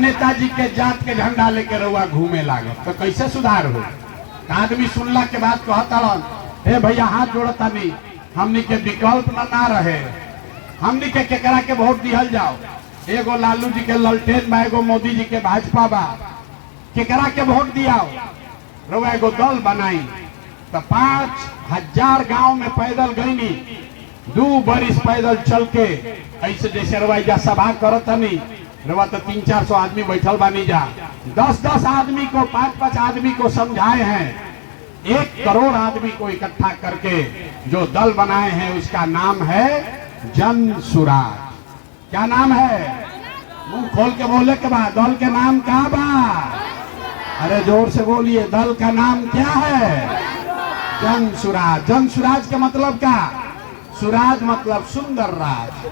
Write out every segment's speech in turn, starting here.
नेताजी के जात के झंडा लेके रउआ घूमे लागे तो कैसे सुधार हो? आदमी सुनला के बाद कहता हे भैया हाथ जोड़ता नहीं, हमनी के विकल्प ना रहे, हमनी के केकरा के वोट दिहल जाओ, एगो लालू जी के ललटेन बा, एगो मोदी जी के भाजपा बा, केकरा के वोट दियाओ? रउआ एगो दल बनाई तो 5000 गांव में पैदल गईनी, 2 बरिस पैदल चल के, ऐसे जैसे रउआ सभा करत नहीं रउआ तो 300-400 आदमी बैठल बानी जा, 10-10 आदमी को 5-5 आदमी को समझाए हैं, 1 करोड़ आदमी को इकट्ठा करके जो दल बनाए हैं उसका नाम है जन सुराज। क्या नाम है? मुंह खोल के बोले के बाद दल के नाम क्या बा? अरे जोर से बोलिए, दल का नाम क्या है? जन सुराज। जन सुराज का मतलब क्या? सुराज मतलब सुंदर राज।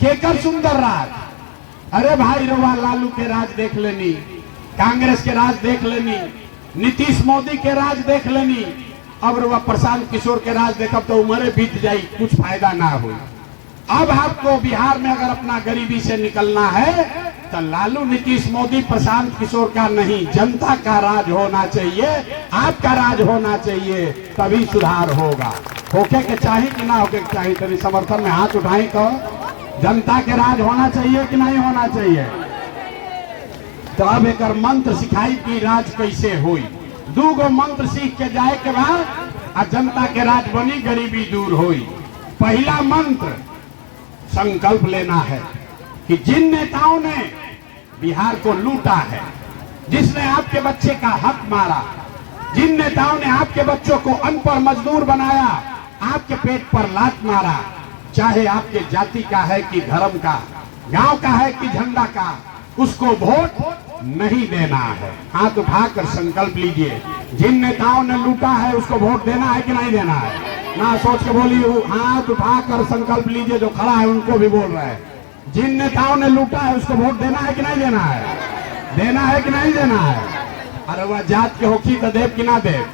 केकर सुंदर राज? अरे भाई रउआ लालू के राज देख लेनी, कांग्रेस के राज देख लेनी, नीतीश मोदी के राज देख लेनी, अब रउआ प्रशांत किशोर के राज देखब तो उम्र बीत जाई, कुछ फायदा ना हो। अब आपको बिहार में अगर अपना गरीबी से निकलना है तो लालू नीतीश मोदी प्रशांत किशोर का नहीं, जनता का राज होना चाहिए, आपका राज होना चाहिए, तभी सुधार होगा। होके के चाहिए कि ना होके के चाहिए? तेरी समर्थन में हाथ उठाई तो जनता के राज होना चाहिए कि नहीं होना चाहिए? तो अब एक मंत्र सिखाई कि राज कैसे हुई। 2 मंत्र सीख के जाए के बाद आ जनता के राज बनी, गरीबी दूर हुई। पहला मंत्र संकल्प लेना है कि जिन नेताओं ने बिहार को लूटा है, जिसने आपके बच्चे का हक मारा, जिन नेताओं ने आपके बच्चों को अनपढ़ मजदूर बनाया, आपके पेट पर लात मारा, चाहे आपके जाति का है कि धर्म का, गांव का है कि झंडा का, उसको वोट नहीं देना है। हाथ उठाकर संकल्प लीजिए, जिन नेताओं ने लूटा है उसको वोट देना है कि नहीं देना है? ना सोच के बोलिए, हाथ उठाकर संकल्प लीजिए, जो खड़ा है उनको भी बोल रहे हैं, जिन नेताओं ने लूटा है उसको वोट देना है कि नहीं देना है? देना है कि नहीं देना है? अरे वह जात के होखी तो देव कि ना देव?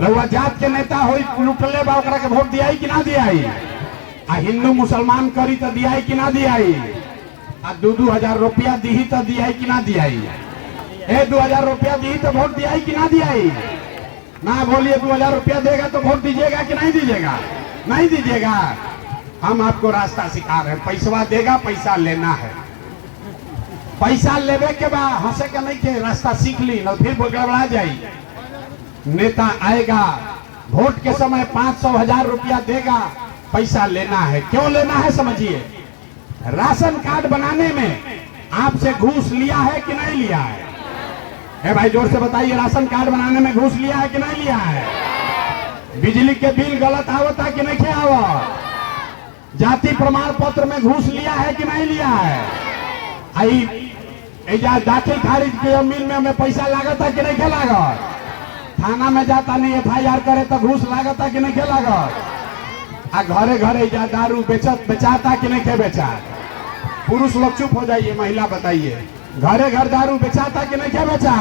रउआ जात के नेता हो लुटले बा, ओकरा के वोट दियाई कि ना दियाई? आ हिंदू मुसलमान करी तो दियाई कि ना दियाई? आ 2-2 हजार रुपया दी तो दियाई कि ना दियाई? 2,000 रुपया दी तो वोट दियाई कि ना दियाई? ना बोलिए, 2,000 रुपया देगा तो वोट दीजिएगा कि नहीं दीजिएगा? नहीं दीजिएगा। हम आपको रास्ता सिखा रहे हैं, पैसा देगा, पैसा लेना है, पैसा लेवे के बाद हंसे का नहीं के रास्ता सीख ली ना, फिर गड़बड़ा जाई। नेता आएगा, वोट के समय 500-1000 रुपया देगा, पैसा लेना है। क्यों लेना है समझिए, राशन कार्ड बनाने में आपसे घूस लिया है कि नहीं लिया है? भाई जोर से बताइए, राशन कार्ड बनाने में घूस लिया है कि नहीं लिया है? बिजली के बिल गलत आवता कि नहीं आवत? जाति प्रमाण पत्र में घूस लिया है कि नहीं लिया है? दाखिल खारिज के मिल में हमें पैसा लागता कि नहीं लागत? थाना में जाता नहीं FIR करे तो घूस लागता कि नहीं लागत? आ घरे घरे जा दारू बेचाता कि नहीं बेचा? पुरुष लोग चुप हो जाइए, महिला बताइए, घरे घर दारू बेचाता कि नहीं बेचा?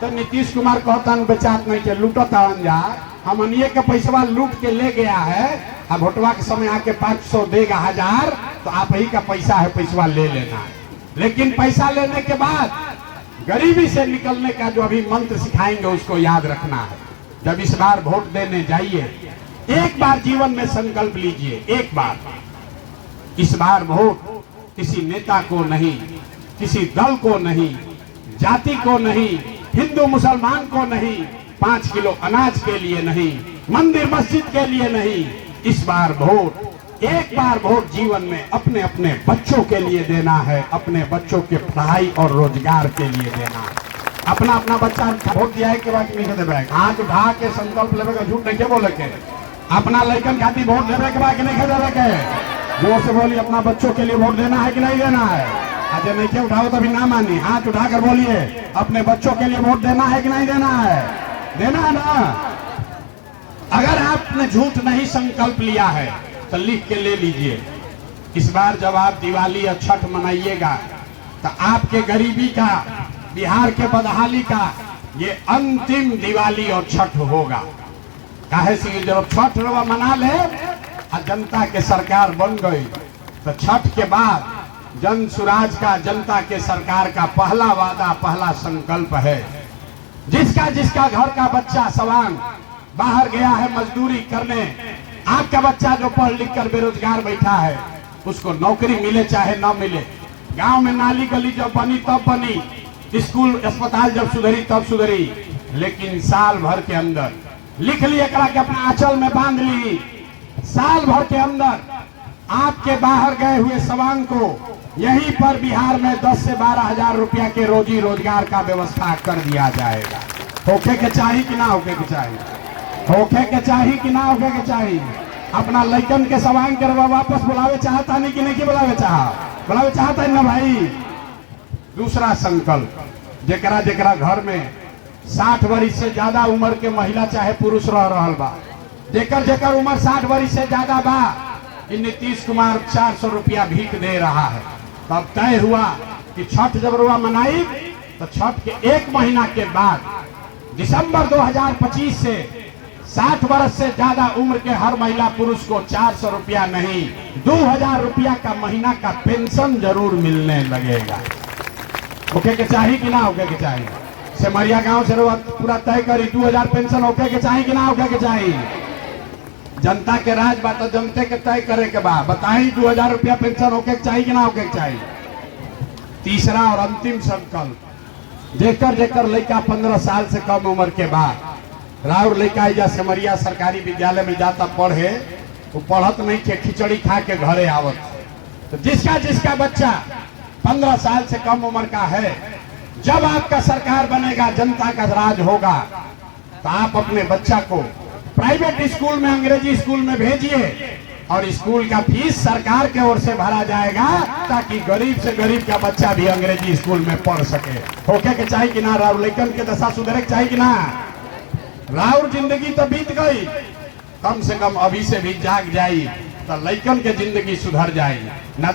तो नीतीश कुमार कहता बेचात नहीं के, लूटता जा, हमनिए के पैसा लूट के ले गया है, अब भोटवा के समय आके 500 देगा 1000 तो आप ही का पैसा है, पैसा ले लेना है। लेकिन पैसा लेने के बाद गरीबी से निकलने का जो अभी मंत्र सिखाएंगे उसको याद रखना है। जब इस बार वोट देने जाइए, एक बार जीवन में संकल्प लीजिए, एक बार, इस बार वोट किसी नेता को नहीं, किसी दल को नहीं, जाति को नहीं, हिंदू मुसलमान को नहीं, 5 किलो अनाज के लिए नहीं, मंदिर मस्जिद के लिए नहीं, इस बार वोट, एक बार वोट जीवन में अपने अपने बच्चों के लिए देना है, अपने बच्चों के पढ़ाई और रोजगार के लिए देना है। अपना अपना बच्चा वोट दिया है के बाद नहीं देवे, हाथ उठा के संकल्प लेवे का, झूठ नहीं के बोले के, अपना लड़कन खातिर वोट देवे के बाद नहीं देवे के, जोर से बोलिए, अपना बच्चों के लिए वोट देना है कि नहीं देना है? आज नहीं के उठाओ तो अभी ना मानी, हाथ उठाकर बोलिए, अपने बच्चों के लिए वोट देना है कि नहीं देना है? देना है ना? अगर आपने झूठ नहीं संकल्प लिया है तो लिख के ले लीजिए, इस बार जब आप दिवाली और छठ मनाइएगा तो आपके गरीबी का, बिहार के बदहाली का ये अंतिम दिवाली और छठ होगा। काहे से जब छठ मना ले और जनता के सरकार बन गई तो छठ के बाद जन सुराज का, जनता के सरकार का पहला वादा, पहला संकल्प है। जिसका जिसका घर का बच्चा सवांग बाहर गया है मजदूरी करने, आपका बच्चा जो पढ़ लिख कर बेरोजगार बैठा है, उसको नौकरी मिले चाहे ना मिले। गांव में नाली गली जब बनी तब बनी, स्कूल अस्पताल जब सुधरी तब सुधरी, लेकिन साल भर के अंदर लिख ली एकरा के अपना आंचल में बांध ली, साल भर के अंदर आपके बाहर गए हुए सवांग को यहीं पर बिहार में 10 से 12 हजार रुपया के रोजी रोजगार का व्यवस्था कर दिया जाएगा। होके के चाहिए कि ना होके के चाहिए? होके के चाहिए कि ना होके के चाहिए? अपना लइकन के सवांग के वापस बुलावे चाहता नहीं कि नहीं बुलावे चाहता है ना भाई। दूसरा संकल्प, जेकरा जेकरा घर में 60 वर्ष से ज्यादा उम्र के महिला चाहे पुरुष रह रहल बा, जेकर जेकर उम्र 60 वर्ष से ज्यादा बा, नीतीश कुमार 400 रुपया भीख दे रहा है। तब तय हुआ कि छठ जब रुआ मनाई तो छठ के 1 महीना के बाद दिसंबर 2025 से 60 वर्ष से ज्यादा उम्र के हर महिला पुरुष को 400 रुपया नहीं, 2000 रुपया का महीना का पेंशन जरूर मिलने लगेगा। ओके के चाहिए कि ना होके के चाहिए? सेमरिया गांव से पूरा तय करी 2000 पेंशन होके के चाहिए कि ना होके के चाहिए? जनता के राज बात जनते के तय करे के बाद बताई 2000 रुपया पेंशन होके के चाहिए कि ना होके के चाहिए? तीसरा और अंतिम संकल्प, जेकर जेकर लड़का 15 साल से कम उम्र के बाद राउर लड़का या सेमरिया सरकारी विद्यालय में जाता पढ़े, वो पढ़त नहीं के खिचड़ी खा के घरे आवत। तो जिसका जिसका बच्चा 15 साल से कम उम्र का है, जब आपका सरकार बनेगा, जनता का राज होगा, तो आप अपने बच्चा को प्राइवेट स्कूल में, अंग्रेजी स्कूल में भेजिए और स्कूल का फीस सरकार के ओर से भरा जाएगा, ताकि गरीब से गरीब का बच्चा भी अंग्रेजी स्कूल में पढ़ सके। होके के चाहिए कि ना? राउर लइकन के दशा सुधरे के चाहिए कि ना? राउर जिंदगी तो बीत गई, कम से कम अभी से भी जाग जाई तो लइकन के जिंदगी सुधर जाई ना।